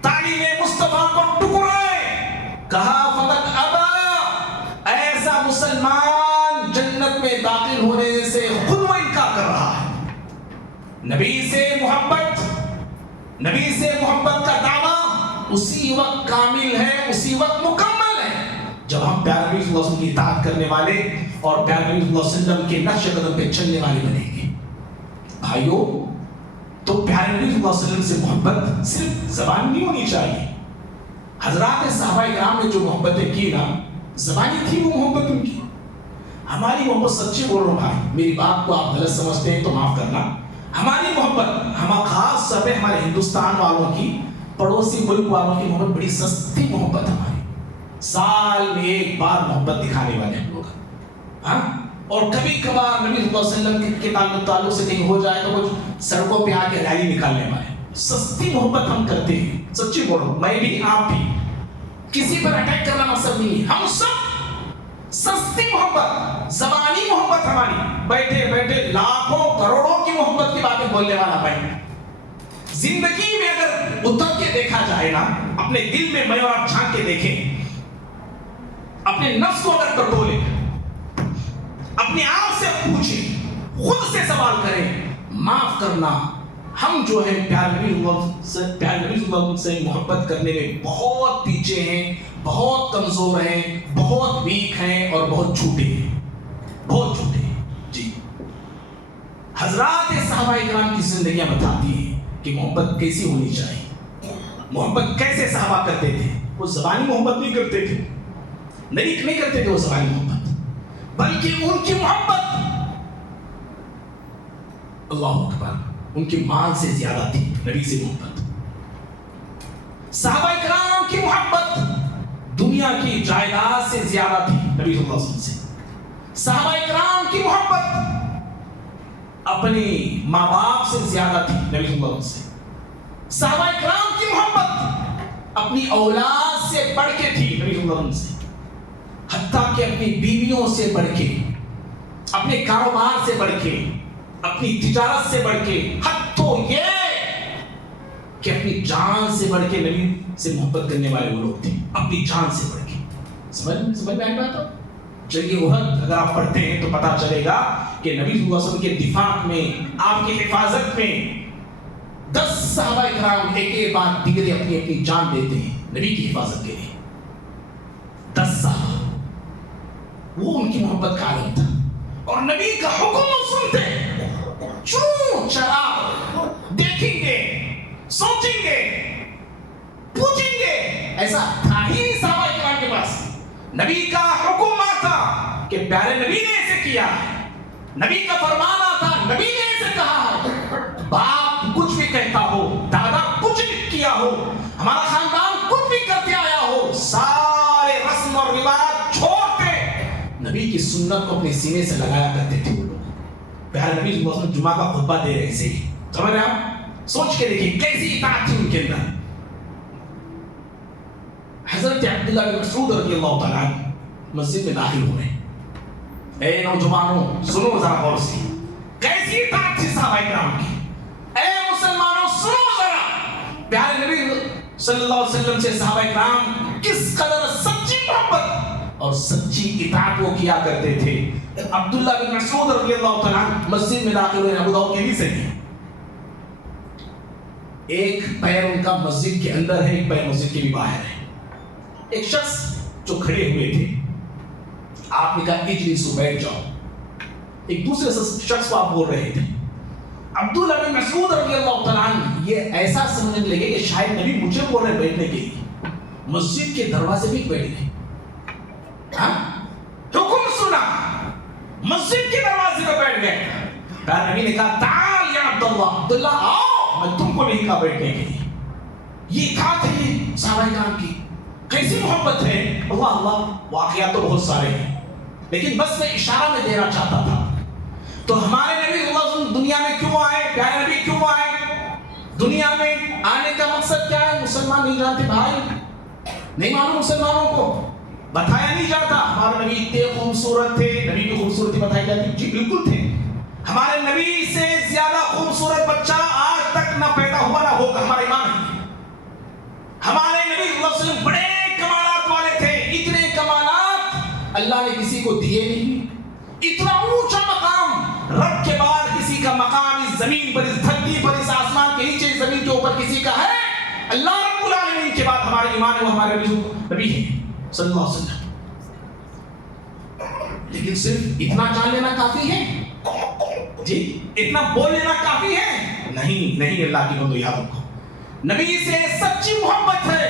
تعلیم مصطفیٰ کو ٹکرائے، کہا فقط ابا، ایسا مسلمان جنت میں داخل ہونے سے خود وہ انکار کر رہا ہے. نبی سے محبت، نبی سے محبت کا دعویٰ اسی وقت کامل ہے، اسی وقت مکمل ہے جب ہم پیارے نبی صلی اللہ علیہ وسلم کی اطاعت کرنے والے اور پیارے نبی صلی اللہ علیہ وسلم کے نقش قدم پہ چلنے والے بنیں گے. بھائیو، تو پیارے نبی صلی اللہ علیہ وسلم سے محبت صرف زبان نہیں ہونی چاہیے. حضرات صحابہ کرام نے جو محبتیں کی نا، زبانی تھی وہ محبت ان کی. ہماری محبت، سچی بول رہا ہوں بھائی، میری بات کو آپ غلط سمجھتے ہیں تو معاف کرنا. ہماری محبت، ہم خاص طور پہ ہمارے ہندوستان والوں کی، پڑوسی ملک والوں کی محبت بڑی سستی محبت ہماری. سال میں ایک بار محبت دکھانے والے ہم لوگ، ہاں. اور کبھی کبھار نبی صلی اللہ علیہ وسلم کے تعلق سے کہیں ہو جائے تو کچھ سڑکوں پہ آ کے ریلی نکالنے والے. سستی محبت ہم کرتے ہیں. سچی بول رہا ہوں، میں بھی آپ بھی. کسی پر اٹیک کرنا مقصد نہیں ہے. ہم سب سستی محبت، زبانی محبت ہماری، بیٹھے بیٹھے لاکھوں کروڑوں کی محبت کی باتیں بولنے والا بھائی. زندگی میں اگر اتر کے دیکھا جائے نا، اپنے دل میں میں اور آپ جھانک کے دیکھیں، اپنے نفس کو اگر کنٹرول، اپنے آپ سے پوچھیں، خود سے سوال کریں، معاف کرنا. ہم جو ہے پیارے نبی صلی اللہ علیہ وسلم سے محبت کرنے میں بہت پیچھے ہیں، بہت کمزور ہیں، بہت ویک ہیں اور بہت چھوٹے ہیں، بہت چھوٹے ہیں. جی، حضرات صحابہ کرام کی زندگیاں بتاتی ہیں کہ محبت کیسی ہونی چاہیے، محبت کیسے صحابہ کرتے تھے. وہ زبانی محبت نہیں کرتے تھے، نہیں کرتے تھے وہ زبانی محبت، بلکہ ان کی محبت اللہ اکبر ان کی مال سے زیادہ تھی. نبی سے محبت، صحابہ کرام کی محبت دنیا کی جائیداد سے زیادہ تھی. نبی صلی اللہ علیہ وسلم سے صحابہ کرام کی محبت اپنی ماں باپ سے زیادہ تھی. نبی صلی اللہ علیہ وسلم سے صحابہ کرام کی محبت اپنی اولاد سے بڑھ کے تھی نبی صلی اللہ علیہ وسلم سے، حتیٰ کہ اپنی بیویوں سے بڑھ کے، اپنے کاروبار سے بڑھ کے، اپنی تجارت سے بڑھ کے، حتیٰ یہ کہ اپنی جان سے بڑھ کے نبی سے محبت کرنے والے وہ لوگ تھے، اپنی جان سے بڑھ کے۔ سمجھ میں آئی بات؟ جنگ احد اگر آپ پڑھتے ہیں تو پتا چلے گا کہ نبی صلی اللہ علیہ وسلم کے دفاع میں، آپ کی حفاظت میں 10 صحابہ کرام ایک کے بعد دیگرے اپنی اپنی جان دیتے ہیں نبی کی حفاظت کے لیے۔ 10 صحابہ، وہ ان کی محبت کا عالم تھا، اور نبی کا حکم سنتے چوں چرا دیکھیں گے، سوچیں گے، پوچھیں گے، ایسا تھا ہی نہیں صحابہ کرام کے پاس۔ نبی کا حکم آتا کہ پیارے نبی نے ایسے کیا ہے، نبی کا فرمان آتا نبی نے ایسے کہا ہے، باپ کچھ بھی کہتا ہو، دادا کچھ بھی کیا ہو، ہمارا خاندان کچھ بھی کرتے آیا ہو، سارے رسم اور رواج چھوڑتے نبی کی سنت کو اپنے سینے سے لگایا کرتے تھے وہ لوگ۔ پیارے نبی صلی اللہ علیہ وسلم جمعہ کا خطبہ دے رہے سے، سمجھ رہے آپ؟ سوچ کے دیکھیں کیسی اطاعت تھی ان کے اندر۔ حضرت عبداللہ بن مسعود رضی اللہ تعالیٰ عنہ مسجد میں داخل ہوئے۔ اے نوجوانوں سنو ذرا غور سے، کیسی اطاعت تھی صحابہ کرام کی۔ اے مسلمانوں سنو ذرا، پیارے نبی صلی اللہ علیہ وسلم سے صحابہ کرام کس قدر سچی محبت اور سچی اطاعت وہ کیا کرتے تھے۔ عبداللہ بن مسعود رضی اللہ تعالیٰ عنہ مسجد میں داخل ہوئے، ابو داؤد کی حدیث ہے، ایک پیر ان کا مسجد کے اندر ہے، ایک پیر مسجد کے بھی باہر ہے۔ ایک شخص جو کھڑے ہوئے تھے، آپ نے کہا اجلسوا، بیٹھ جاؤ۔ ایک دوسرے شخص کو آپ بول رہے تھے۔ عبداللہ بن مسعود رضی اللہ تعالیٰ عنہ یہ ایسا سمجھنے لگے کہ شاید نبی مجھے بول رہے بیٹھنے کے لیے، مسجد کے دروازے پہ بیٹھ گئے۔ حکم سنا، مسجد کے دروازے پہ بیٹھ گئے۔ پیارے نبی نے کہا تعال یا عبداللہ، عبداللہ آؤ، میں تم کو نہیں کہا بیٹھنے کے لیے۔ یہ اطاعت ہے صحابہ کرام کی، کیسی محبت ہے۔ اللہ اللہ، واقعات تو بہت سارے ہیں، لیکن بس میں اشارہ میں دینا چاہتا تھا۔ تو ہمارے نبی صلی اللہ علیہ وسلم دنیا میں کیوں آئے، پیارے نبی کیوں آئے، دنیا میں آنے کا مقصد کیا ہے؟ مسلمان نہیں جانتے بھائی، نہیں معلوم مسلمانوں کو، بتایا نہیں جاتا۔ ہمارے نبی اتنے خوبصورت تھے، نبی کی خوبصورتی بتائی جاتی؟ جی بالکل تھے۔ ہمارے نبی سے زیادہ خوبصورت بچہ آج تک نہ پیدا ہوا نہ ہوگا، ہمارا ایمان ہے۔ ہمارے نبی صلی اللہ علیہ وسلم بڑے کمالات والے تھے، اتنے کمالات اللہ نے کسی کو دیے نہیں۔ اتنا اونچا مقام رب کے بعد کسی کا مقام اس زمین پر، اس دھرتی پر، اس آسمان کے نیچے، اس زمین کے اوپر کسی کا ہے؟ اللہ رب العالمین کے بعد ہمارے ایمان ہے، وہ ہمارے نبی ہیں صلی اللہ علیہ وسلم۔ لیکن صرف اتنا جان لینا کافی ہے؟ جی اتنا بول لینا کافی ہے؟ نہیں نہیں، اللہ کی بندو یاد رکھو، نبی سے سچی محبت ہے۔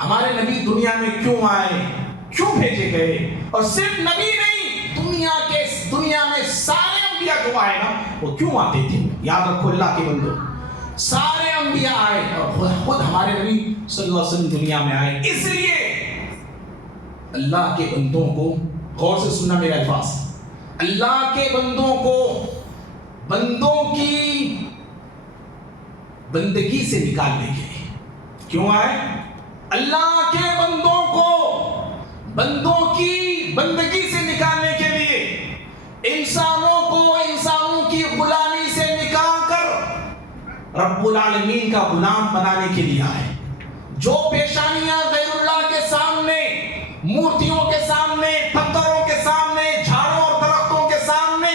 ہمارے نبی دنیا میں کیوں آئے، کیوں بھیجے گئے، اور صرف نبی نہیں، دنیا میں سارے انبیاء جو آئے نا وہ کیوں آتے تھے؟ یاد رکھو اللہ کے بندو، سارے انبیاء آئے اور خود ہمارے نبی صلی اللہ علیہ وسلم دنیا میں آئے۔ اس لیے اللہ کے بندوں کو، غور سے سننا میرے الفاظ، اللہ کے بندوں کو بندوں کی بندگی سے نکالنے کے لیے کیوں آئے؟ اللہ کے بندوں کو بندوں کی بندگی سے نکالنے کے لیے، انسانوں کو انسانوں کی غلامی سے نکال کر رب العالمین کا غلام بنانے کے لیے آئے۔ جو پیشانیاں غیر اللہ کے سامنے، مورتیوں کے سامنے، پتھروں کے سامنے، جھاڑوں اور درختوں کے سامنے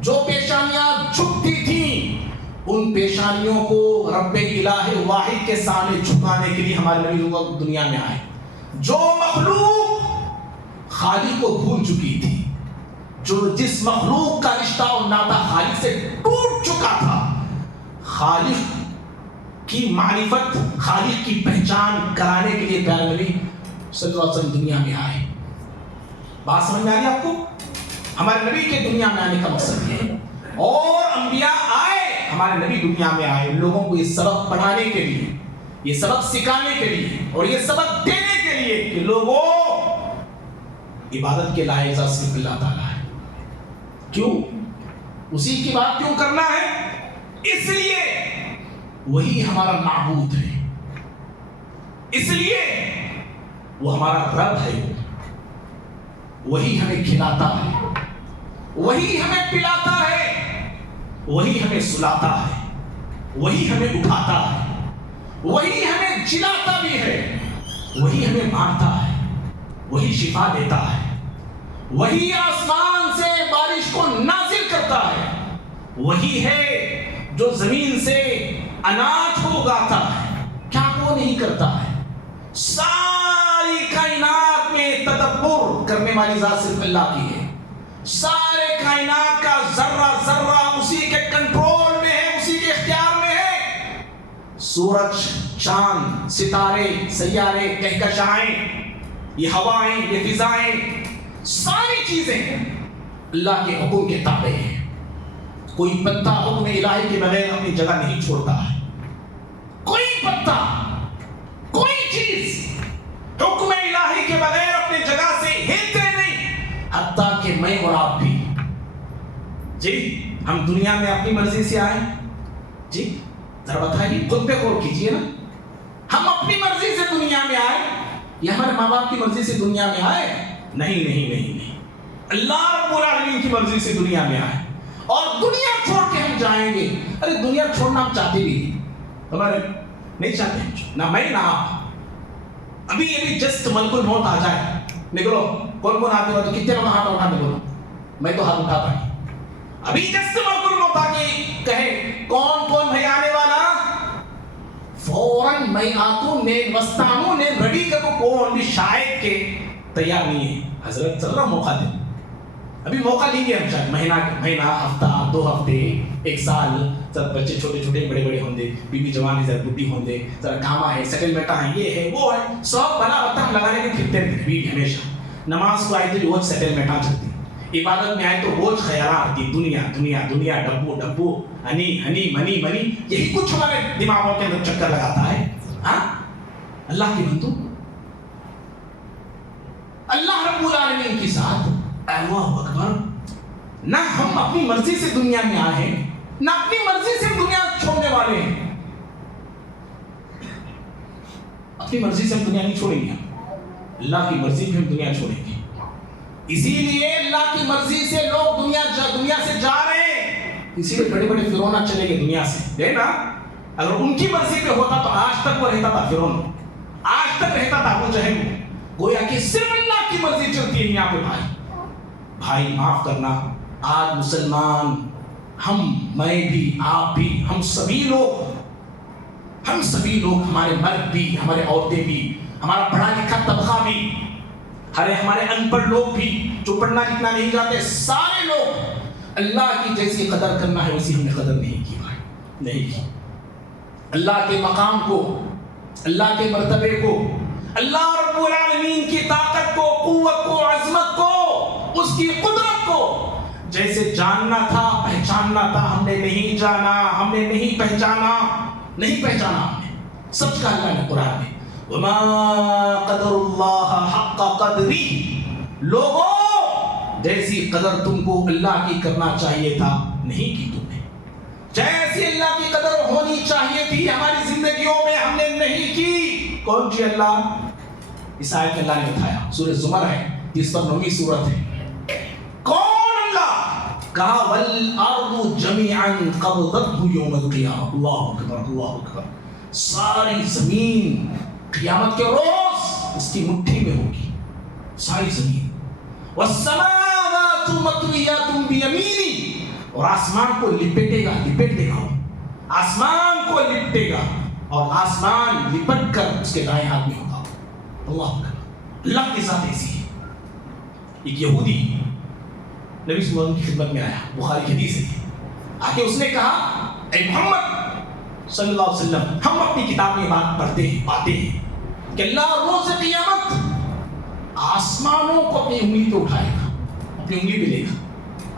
جو پیشانیاں جھکتی تھیں، ان پیشانیوں کو رب الہ واحد کے سامنے جھکانے کے لیے ہمارے نبی لوگ دنیا میں آئے۔ جو مخلوق خالق کو بھول چکی تھی، جس مخلوق کا رشتہ اور ناطہ خالق سے ٹوٹ چکا تھا، خالق کی معرفت، خالق کی پہچان کرانے کے لیے پیارے نبی صلی اللہ علیہ وسلم دنیا میں آئے۔ بات سمجھ میں آ گئی آپ کو؟ ہمارے نبی کے دنیا میں آنے کا مقصد یہ ہے، اور انبیاء آئے، ہمارے نبی دنیا میں آئے لوگوں کو یہ سبق پڑھانے کے لیے، یہ سبق سکھانے کے لیے، اور یہ سبق دینے کے لیے کہ لوگوں عبادت کے لائق صرف اللہ تعالیٰ ہے۔ کیوں؟ اسی کی بات کیوں کرنا ہے؟ اس لیے وہی ہمارا معبود ہے، اس لیے وہ ہمارا رب ہے، وہی ہمیں کھلاتا ہے، وہی ہمیں پلاتا ہے، وہی ہمیں سلاتا ہے، وہی ہمیں اٹھاتا ہے، وہی ہمیں جلاتا بھی ہے، وہی ہمیں مارتا ہے، وہی شفا دیتا ہے، وہی آسمان سے بارش کو نازل کرتا ہے، وہی ہے جو زمین سے اناج کو اگاتا ہے، کیا وہ نہیں کرتا ہے؟ ساری کائنات میں تدبر کرنے والی ذات صرف اللہ کی ہے، سارے کائنات کا ذرہ ذرہ اسی کے کنٹرول میں ہے، اسی کے اختیار میں ہے۔ سورج، چاند، ستارے، سیارے، کہکشائیں، یہ ہوائیں، یہ فضائیں، ساری چیزیں اللہ کے حکم کے تابع ہیں۔ کوئی پتا حکم الہی کے بغیر اپنی جگہ نہیں چھوڑتا ہے، کوئی پتا، کوئی چیز حکم الہی کے بغیر اپنی جگہ سے ہلتے نہیں، حتیٰ کہ میں اور آپ بھی۔ جی ہم دنیا میں اپنی مرضی سے آئے؟ جی ذرا بتائیے، خود پہ غور کیجیے نا، ہم اپنی مرضی سے دنیا میں آئے یا ہمارے ماں باپ کی مرضی سے دنیا میں آئے؟ نہیں نہیں نہیں نہیں، اللہ رب العالمین کی مرضی سے دنیا میں آئے، اور دنیا چھوڑ کے ہم جائیں گے۔ ارے دنیا چھوڑنا ہم چاہتے بھی ہمارے نہیں چاہتے، نہ میں نہ آپ۔ ابھی جسٹ ملک الموت آ جائے، نکلو، کون کون آتے ہو تو کتنے لوگ ہاتھ اٹھاتے بولو؟ میں تو ہاتھ اٹھاتا ہوں۔ ابھی جسٹ ملک الموت آ کے کہے کون کون بھائی آنے والا، فوراً میں آتوں نے وستانوں نے ریڈی کر کو کون بھی شاید کے تیار نہیں ہے۔ حضرت صلی اللہ موقع دیں، ابھی موقع لیں گے ہم، شاید مہینہ، ہفتہ، 2 ہفتے، 1 سال، سب بچے چھوٹے چھوٹے بڑے بڑے ہوں گے، بیوی جوانی ذرا بڈھی ہوں گے، ذرا کاما ہے، سیٹلمنٹ ہے، یہ ہے وہ ہے، سب بلا بتا ہم لگانے کے پھرتے ہیں بیوی ہمیشہ۔ نماز کو آئے تو روز سیٹلمنٹ چلتی، عبادت میں آئے تو روز خیالات آتی، دنیا دنیا دنیا، ڈبو ڈبو، ہنی ہنی، منی منی، یہی کچھ ہمارے دماغوں کے اندر چکر لگاتا ہے۔ ہاں اللہ کی بندو، اللہ رب العالمین کی ذات، اللہ اکبر، نہ ہم اپنی مرضی سے دنیا میں آئے ہیں، نہ اپنی مرضی سے دنیا چھوڑنے والے ہیں۔ اپنی مرضی سے ہم دنیا نہیں چھوڑیں گے، اللہ کی مرضی پہ ہم دنیا چھوڑیں گے۔ اسی لیے اللہ کی مرضی سے لوگ دنیا سے جا رہے ہیں، اسی لیے بڑے بڑے فرعون چلے گئے دنیا سے، دیکھنا اگر ان کی مرضی پہ ہوتا تو آج تک وہ رہتا تھا، فرعون آج تک رہتا تھا، وہ جہل، گویا کہ صرف اللہ کی مرضی چلتی ہے یہاں پہ۔ بھائی معاف کرنا، آج مسلمان، ہم، میں بھی، آپ بھی، ہم سبھی لوگ، ہمارے مرد بھی، ہمارے عورتیں بھی، ہمارا پڑھا لکھا طبقہ بھی، ہمارے ان پڑھ لوگ بھی جو پڑھنا لکھنا نہیں جاتے، سارے لوگ اللہ کی جیسی قدر کرنا ہے ویسی ہم نے قدر نہیں کی بھائی، نہیں کی۔ اللہ کے مقام کو، اللہ کے مرتبے کو، اللہ رب العالمین کی طاقت کو، قوت کو، عظمت کو، اس کی قدرت کو جیسے جاننا تھا، پہچاننا تھا، ہم نے نہیں جانا، ہم نے نہیں پہچانا ہم نے۔ سچ کہا اللہ نے قرآن میں، وما قدر اللہ حق قدری، لوگوں جیسی قدر تم کو اللہ کی کرنا چاہیے تھا نہیں کی تم نے، جیسی اللہ کی قدر ہونی چاہیے تھی ہماری زندگیوں میں ہم نے نہیں کی۔ کون جی اللہ؟ اس آیت میں اللہ نے بتایا، سورہ زمر ہے، جس پر 9ویں سورت ہے۔ کون اللہ؟ کہا والارض جميعا قبضته يوم القیامہ، اللہ اکبر اللہ اکبر، ساری زمین قیامت کے روز اس کی مٹھی میں ہوگی، ساری زمین، والسماوات مطویات بیمینی، اور آسمان کو لپیٹے گا، آسمان کو لپٹے گا، اور آسمان لپٹ کر اس کے دائیں ہاتھ میں ہوگا۔ اللہ اکبر، اللہ کی ذات ایسی ہے۔ ایک یہودی نبی صلی اللہ علیہ وسلم کی خدمت میں آیا، بخاری کی حدیث ہے، آکے اس نے کہا اے محمد صلی اللہ علیہ وسلم، ہم اپنی کتاب میں بات پڑھتے ہیں، پاتے ہیں کہ اللہ روز قیامت آسمانوں کو اپنی انگلی پہ اٹھائے گا، اپنی انگلی پہ لے گا،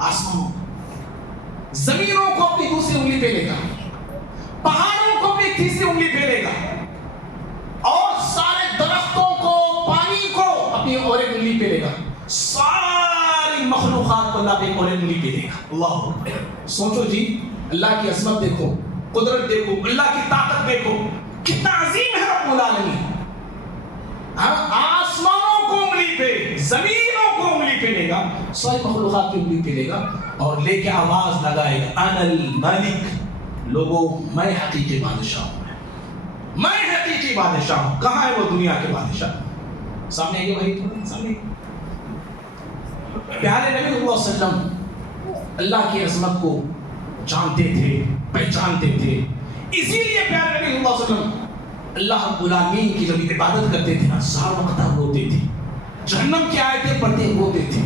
آسمانوں، زمینوں کو اپنی دوسری انگلی پہ لے گا، پہاڑوں کو اپنی تیسری انگلی پہ لے گا، اور سارے درختوں کو، پانی کو اپنی اور ایک انگلی پہ لے گا، ساری مخلوقات کو اللہ پہ ایک اور ایک انگلی پہ لے گا۔ اللہ، سوچو جی، اللہ کی عظمت دیکھو، قدرت دیکھو، اللہ کی طاقت دیکھو، کتنا عظیم ہے رب العالمین. آسمانوں کو انگلی پہ، زمینوں کو انگلی پہ لے گا، ساری مخلوقات کی انگلی پہ لے گا اور لے کے آواز لگائے گا انا الملک. لوگوں میں حقیقی بادشاہ ہوں، میں حقیقی بادشاہ ہوں. کہاں ہے وہ دنیا کے بادشاہ؟ سامنے ہے وہی تو سامنے. پیارے نبی صلی اللہ علیہ وسلم اللہ کی عظمت کو جانتے تھے، پہچانتے تھے. اسی لیے پیارے نبی صلی اللہ علیہ وسلم اللہ رب العالمین کی جب عبادت کرتے تھے نا، سارا وقت روتے تھے. جہنم کی آیتیں پڑھتے روتے تھے،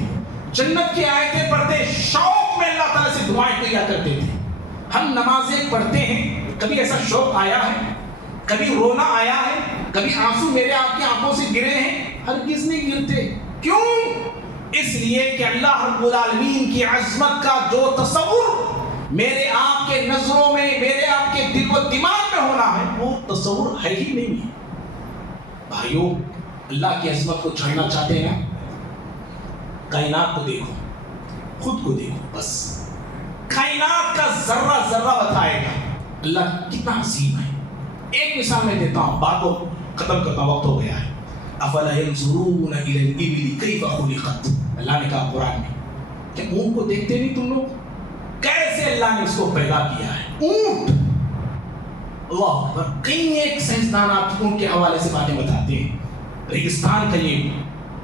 جنت کی آیتیں پڑھتے شوق میں اللہ تعالیٰ سے دعائیں کیا کرتے تھے. ہم نمازیں پڑھتے ہیں، کبھی ایسا شوق آیا ہے؟ کبھی رونا آیا ہے؟ کبھی آنسو میرے آپ کی آنکھوں سے گرے ہیں؟ ہرگز نہیں گرتے. کیوں؟ اس لیے کہ اللہ رب العالمین کی عظمت کا جو تصور میرے آپ کے نظروں میں، میرے آپ کے دل و دماغ میں ہونا ہے، وہ تصور ہے ہی نہیں ہے. بھائیو، اللہ کی عظمت کو جاننا چاہتے ہیں نا؟ کائنات کو دیکھو، خود کو دیکھو. بس کائنات کا ذرہ ذرہ بتائے گا اللہ کتنا عظیم ہے. ایک مثال میں دیتا ہوں، بات کو ختم کرتا، وقت ہو گیا ہے. افلا ينظرون الى الابل كيف خلقت. اللہ نے کہا قرآن میں کہ اونٹ کو دیکھتے نہیں تم لوگ؟ کیسے اللہ نے اس کو پیدا کیا ہے. اونٹ، اللہ اکبر. کئی ایک سائنسدان آپ اونٹ کے حوالے سے باتیں بتاتے ہیں. ریگستان کا یہ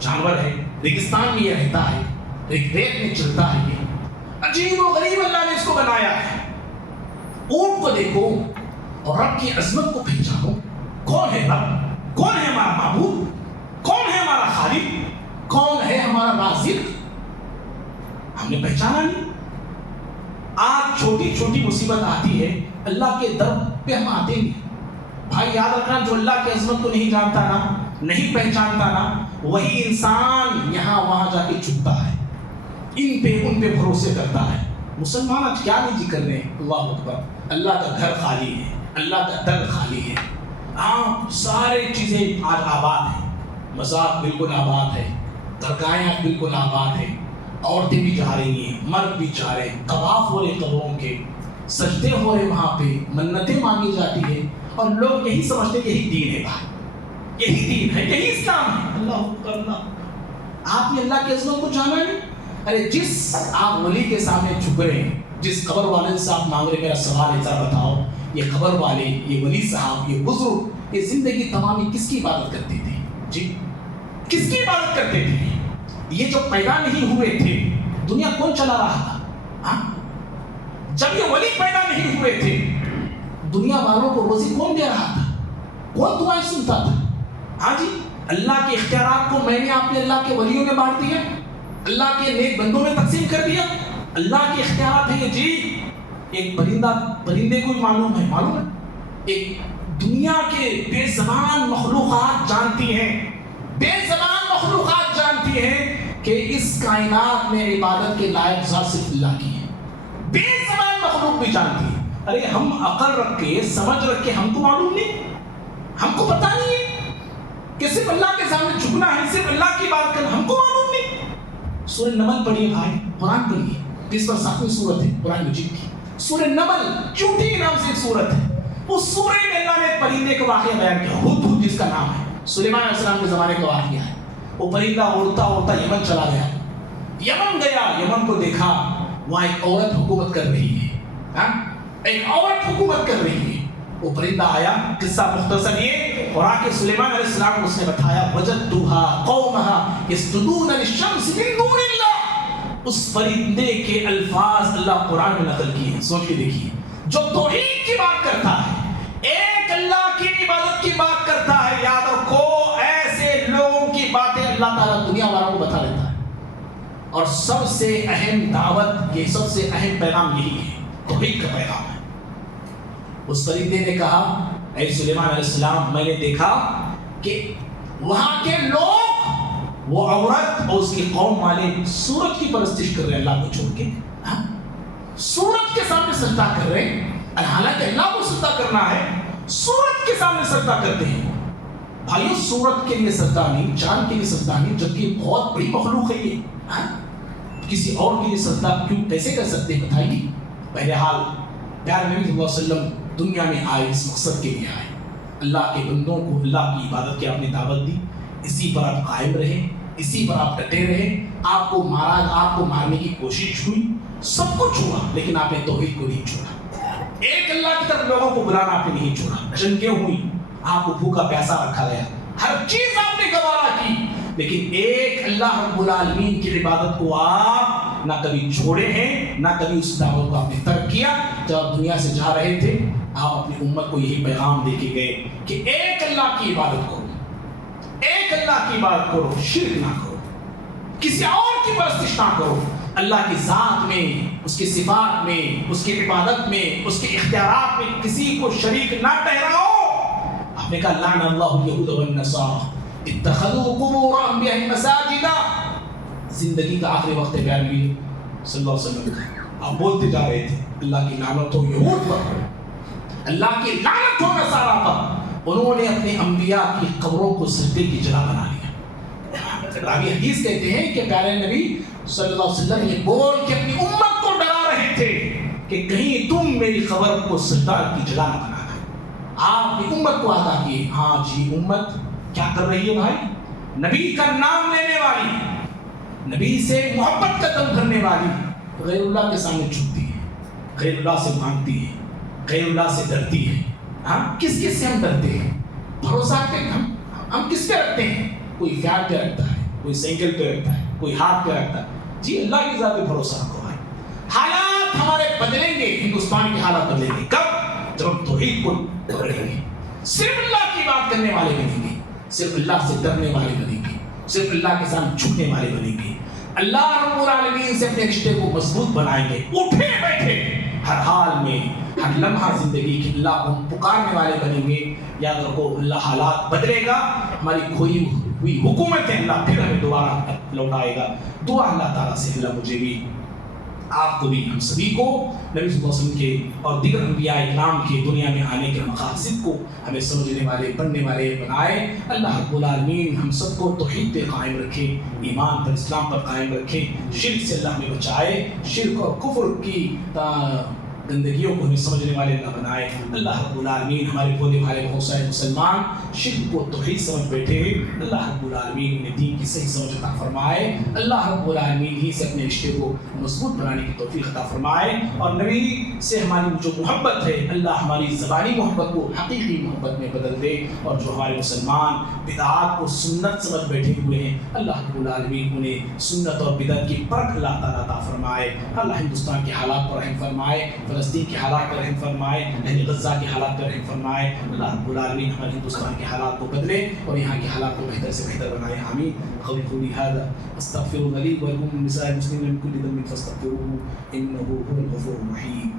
جانور ہے، ریگستان میں یہ رہتا ہے، ریت میں چلتا ہے. یہ عجیب و غریب اللہ نے اس کو بنایا ہے. اونٹ کو دیکھو اور رب کی عظمت کو پہچانو. کون ہے رب؟ کون ہے ہمارا معبود؟ کون ہے ہمارا خالق؟ کون ہے ہمارا رازق؟ ہم نے پہچانا نہیں. آج چھوٹی چھوٹی مصیبت آتی ہے، اللہ کے در پہ ہم آتے نہیں. بھائی یاد رکھنا، جو اللہ کی عظمت کو نہیں جانتا نا، نہیں پہچانتا نا، وہی انسان یہاں وہاں جا کے چھپتا ہے، ان پہ بھروسے کرتا ہے. مسلمان آج کیا نہیں کر رہے ہیں؟ اللہ اکبر. اللہ کا گھر خالی ہے، اللہ کا دل خالی ہے. ہاں، سارے چیزیں آج آباد ہیں. مزار بالکل آباد ہے، درگاہیں بالکل آباد ہیں، عورتیں بھی جا رہی ہیں، مرد بھی جا رہے ہیں، طواف ہو رہے قبروں کے، سجدے ہو رہے وہاں پہ، منتیں مانگی جاتی ہیں، اور لوگ یہی سمجھتے ہیں یہی دین ہے. بھائی یہی دین ہے، یہی اسلام ہے. اللہ اللہ، آپ نے اللہ کی عظمت کو جانا نہیں. ارے جس آپ ولی کے سامنے جھک رہے ہیں، جس قبر والے سے آپ مانگ رہے، میرا سوال ہے ذرا بتاؤ، یہ قبر والے، یہ ولی صاحب، یہ بزرگ، یہ زندگی تمام کس کی عبادت کرتے تھے؟ جی کس کی عبادت کرتے تھے؟ یہ جو پیدا نہیں ہوئے تھے، دنیا کون چلا رہا تھا؟ ہاں، جب یہ ولی پیدا نہیں ہوئے تھے، دنیا والوں کو روزی کون دے رہا تھا؟ کون دعائیں سنتا تھا؟ ہاں جی، اللہ کے اختیارات کو میں نے آپ نے اللہ کے ولیوں میں بانٹ دیا، اللہ کے نیک بندوں میں تقسیم کر دیا. اللہ کے اختیارات ہیں. جی ایک پرندے کو معلوم ہے، ایک دنیا کے بے زبان مخلوقات جانتی ہیں، بے زبان مخلوقات جانتی ہیں کہ اس کائنات میں عبادت کے لائق ذات صرف اللہ کی ہے. بے زبان مخلوق بھی جانتی ہے. ارے ہم عقل رکھ کے، سمجھ رکھ کے، ہم کو معلوم نہیں، ہم کو پتہ نہیں ہے کہ صرف اللہ کے سامنے جھکنا ہے، صرف اللہ کی بات کرنا، ہم کو معلوم نہیں. سورہ نمل پڑھیے بھائی، قرآن پڑھیے، 37ویں سورت ہے قرآن مجید کی. سورہ نمل چونٹی کے نام سے ایک سورت ہے. اس سورے میں اللہ نے پرندے کا واقعہ بیان کیا، ہدہد جس کا نام ہے. سلیمان علیہ السلام کے زمانے کا واقعہ ہے. وہ پرندہ اڑتا اڑتا یمن چلا گیا. یمن گیا، یمن کو دیکھا، وہاں ایک عورت حکومت کر رہی ہے، ایک عورت حکومت کر رہی ہے. وہ پرندہ آیا، قصہ مختصر یہ، اور آ کے سلیمان علیہ السلام کو اس نے بتایا، وجدتها قومها يسجدون للشمس من دون اللہ. اس پرندے کے الفاظ اللہ قرآن میں نقل کیے ہیں. سوچ کے دیکھیے، جو توحید کی بات کرتا ہے، ایک اللہ کی عبادت کی بات کرتا ہے، یاد رکھو ایسے لوگوں کی باتیں اللہ تعالیٰ دنیا والوں کو بتا دیتا ہے. اور سب سے اہم دعوت، یہ سب سے اہم پیغام یہی ہے، توحید کا پیغام ہے. اس پرندے نے کہا، اے سلیمان علیہ السلام، میں نے دیکھا کہ وہاں کے لوگ، وہ عورت اور اس کی قوم والے سورج کی پرستش کر رہے ہیں اللہ کو چھوڑ کے. سورج کے سامنے سجدہ کر رہے ہیں، حالانکہ اللہ کو سجدہ کرنا ہے، سورج کے سامنے سجدہ کرتے ہیں. بھائیو سورج کے لیے سجدہ نہیں، چاند کے لیے سجدہ نہیں، جبکہ بہت بڑی مخلوق ہے یہ. کسی اور کے لیے سجدہ کیوں، کیسے کر سکتے ہیں بتائیے؟ بہرحال پیارے نبی صلی اللہ علیہ وسلم دنیا میں آئے اس مقصد کے لیے آئے، اللہ کے بندوں کو اللہ کی عبادت کی آپ نے دعوت دی، اسی پر آپ قائم رہیں، اسی پر آپ ڈٹے رہیں۔ آپ کو مارا، آپ کو مارنے کی کوشش ہوئی، سب کچھ ہوا، لیکن آپ نے توحید کو نہیں چھوڑا، ایک اللہ کی طرف لوگوں کو بلانا آپ نے نہیں چھوڑا۔ جنگیں ہوئی، آپ کو بھوکا پیاسا رکھا گیا، ہر چیز آپ نے گوارا کی، لیکن ایک اللہ رب العالمین کی عبادت کو آپ نہ کبھی چھوڑے ہیں، نہ کبھی اس دعوت کو آپ نے ترک کیا۔ جب آپ دنیا سے جا رہے تھے، آپ اپنی امت کو یہی پیغام دے کے گئے کہ ایک اللہ کی عبادت کرو، ایک اللہ کی عبادت کرو، شرک نہ کرو، کسی اور کی پرستش نہ کرو، اللہ کی ذات میں، اس کی صفات میں، اس کی عبادت میں، اس کے اختیارات میں کسی کو شریک نہ ٹھہراؤ۔ آپ نے کہا لعن اللہ الیہود والنصارى اتخذوا قبور انبیاء مساجد۔ زندگی کا آخری وقت ہے پیارے نبی صلی اللہ علیہ وسلم، آپ بولتے جا رہے تھے اللہ کی لعنت ہو یہود پر، اللہ کی لعنت ہو نصارہ پر، انہوں نے اپنے انبیاء کی قبروں کو سجدے کی جگہ بنا لیا۔ راوی حدیث کہتے ہیں کہ پیارے نبی صلی اللہ علیہ وسلم یہ بول کے اپنی امت کو ڈرا رہے تھے کہ کہیں تم میری قبر کو سجدہ کی جگہ نہ بنانا۔ آپ کی امت کو آگاہ کیے، ہاں جی امت کیا کر رہی ہے بھائی؟ نبی کا نام لینے والی، نبی سے محبت کا دم کرنے والی غیر اللہ کے سامنے جھکتی ہے، غیر اللہ سے مانگتی ہے، غیر اللہ سے ڈرتی ہے۔ ہاں کس کس سے ہم ڈرتے ہیں؟ بھروسہ ہم کس پہ رکھتے ہیں؟ کوئی فیار پہ رکھتا ہے، کوئی سائیکل پہ رکھتا ہے، کوئی ہاتھ پہ رکھتا ہے۔ جی اللہ کی ذات پہ بھروسہ رکھو بھائی۔ حالات ہمارے بدلیں گے، ہندوستان کے حالات بدلیں گے کب؟ جب ہم توحید کو پکڑیں گے، صرف اللہ کی بات کرنے والے بنیں گے، صرف اللہ سے ڈرنے والے بنیں گے، صرف اللہ کے سامنے جھکنے والے بنیں گے، اللہ رب العالمین سے اپنے رشتے کو مضبوط بنائیں گے، اٹھے بیٹھے ہر حال میں، ہر لمحہ زندگی کے اللہ کو پکارنے والے بنیں گے۔ یاد رکھو اللہ حالات بدلے گا، ہماری کھوئی ہوئی حکومت ہے اللہ پھر ہمیں دوبارہ لوٹائے گا۔ دعا اللہ تعالیٰ سے اللہ مجھے بھی، آپ کو بھی، ہم سبھی کو نبی صلی اللہ علیہ وسلم کے اور دیگر انبیاء اکرام کے دنیا میں آنے کے مقاصد کو ہمیں سمجھنے والے، پڑھنے والے بنائے۔ اللہ رب العالمین ہم سب کو توحید پہ قائم رکھے، ایمان پر، اسلام پر قائم رکھے، شرک سے اللہ ہمیں بچائے، شرک اور کفر کی گندگیوں کو ہمیں سمجھنے والے اللہ بنائے۔ اللہ رب العالمین ہمارے بھولے بھالے بہت سارے مسلمان شرک کو توحید سمجھ بیٹھے، اللہ رب العالمین انہیں دین کی صحیح سمجھ عطا فرمائے، اللہ رب العالمین ہی سے اپنے رشتے کو مضبوط بنانے کی توفیق عطا فرمائے، اور نبی سے ہماری جو محبت ہے اللہ ہماری زبانی محبت کو حقیقی محبت میں بدل دے، اور جو ہمارے مسلمان بدعات کو سنت سمجھ بیٹھے ہوئے ہیں اللہ رب العالمین انہیں سنت اور بدعت کی پرکھ اللہ تعالیٰ عطا فرمائے۔ اللہ ہندوستان کے حالات پر رحم فرمائے، فلسطین کے حالات پر رحم فرمائے، اہل غزہ کے حالات پر رحم فرمائے۔ اللہ رب العالمین ہمارے ہندوستان کے حالات کو بدلے اور یہاں کے حالات کو بہتر سے بہتر بنائے، آمین۔ قولی قولی هذا استغفر لي ولكم من سائر المسلمين من كل ذنب فاستغفروه انه هو الغفور الرحيم۔